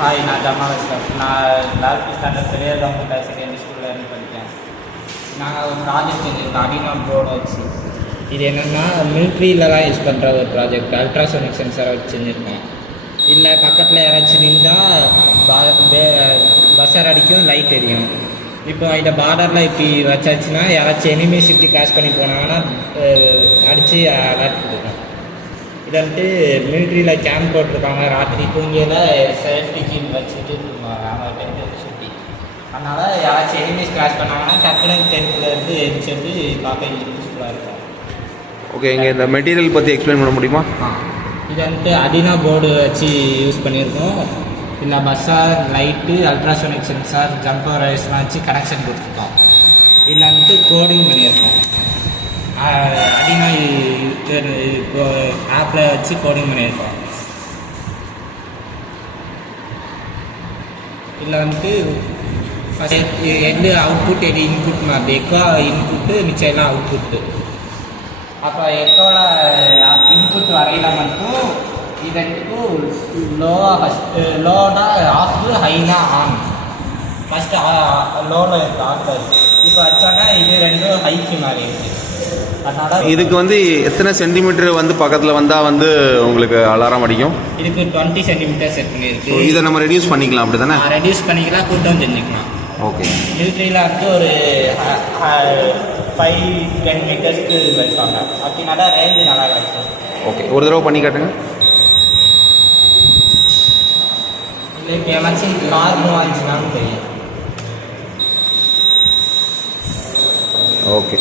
Hi, நான் Jamal Ashraf. நான் 11th standard Periyar government higher secondary ஸ்கூலில் இருந்து படிக்கிறேன். நாங்கள் ஒரு ப்ராஜெக்ட் செஞ்சுருக்கோம் அடினோ போர்டை வச்சு. இது என்னென்னா மிலிட்ரியிலலாம் யூஸ் பண்ணுற ஒரு ப்ராஜெக்ட். அல்ட்ராசோனிக் சென்சாரை வச்சு செஞ்சுருக்கோம். இல்லை பக்கத்தில் யாராச்சும் நின்றால் பஸ்ஸர் அடிக்கும், லைட் எரியும். இப்போ இந்த பார்டரில் இப்படி வச்சாச்சுன்னா யாராச்சும் எனிமீஸ் இப்படி கிராஸ் பண்ணி போனாங்கன்னா அடித்து அலர்ட் கொடுக்கும். இதை வந்துட்டு மிலிட்ரியில் கேம்ப் போட்டிருக்காங்க. ராத்திரி தூங்கியில் சேஃப்டிக்கு வச்சுட்டு அவங்க டென்ட் சுற்றி. அதனால் யாராச்சும் எனிமீஸ் கிராஸ் பண்ணாங்கன்னா டக்குனு டென்ட்லேருந்து எரிச்சுட்டு பார்க்க யூஸ்ஃபுல்லாக இருக்கும். ஓகே, இங்கே இந்த மெட்டீரியல் பற்றி எக்ஸ்பிளைன் பண்ண முடியுமா? இது வந்துட்டு அடினோ போர்டு வச்சு யூஸ் பண்ணியிருக்கோம். இல்லை Bazaar, light, ultrasonic sensor, jumper வைஸ்லாம் வச்சு கனெக்ஷன் கொடுத்துருக்கோம். இதில் வந்துட்டு கோடிங் பண்ணியிருக்கோம். அடினோ இப்போ ஆப்பில் வச்சு கோடிங் பண்ணியிருக்கோம். இதில் வந்துட்டு எது அவுட்புட் எது இன்புட் மாதிரி எக்கோ இன்புட்டு, மிச்சம் எல்லாம் அவுட்புட்டு. அப்போ எக்கோவில் இன்புட் வரையில் மட்டும் இதற்கு லோனா ஆஃப், ஹைனா ஆன். ஃபஸ்ட்டு லோவில் இருக்குது, ஆஃப் இருக்குது. இப்போ வச்சோன்னா இது ரெண்டும் ஹைக்கு மாதிரி இருக்குது. அதனால் இதுக்கு எத்தனை சென்டிமீட்டர் பக்கத்தில் வந்தால் உங்களுக்கு அலாரம் அடிக்கும்? இதுக்கு 20 சென்டிமீட்டர் செட் பண்ணியிருக்கு. இதை நம்ம ரெடியூஸ் பண்ணிக்கலாம், அப்படி தானே? ரெடியூஸ் பண்ணிக்கலாம், கூட்டம் செஞ்சுக்கலாம். ஓகே. மிலிட்ரியில் ஒரு 5-10 மீட்டர்ஸ்க்கு வைப்பாங்க. அப்படின்னா ரேஞ்சு நல்லா கிடைக்கும். ஓகே, ஒரு தடவை பண்ணி காட்டுங்க. இல்லை இப்போ எமர்ஜென்சி கார் மூவ் ஆச்சுனாலும் தெரியும். ஓகே.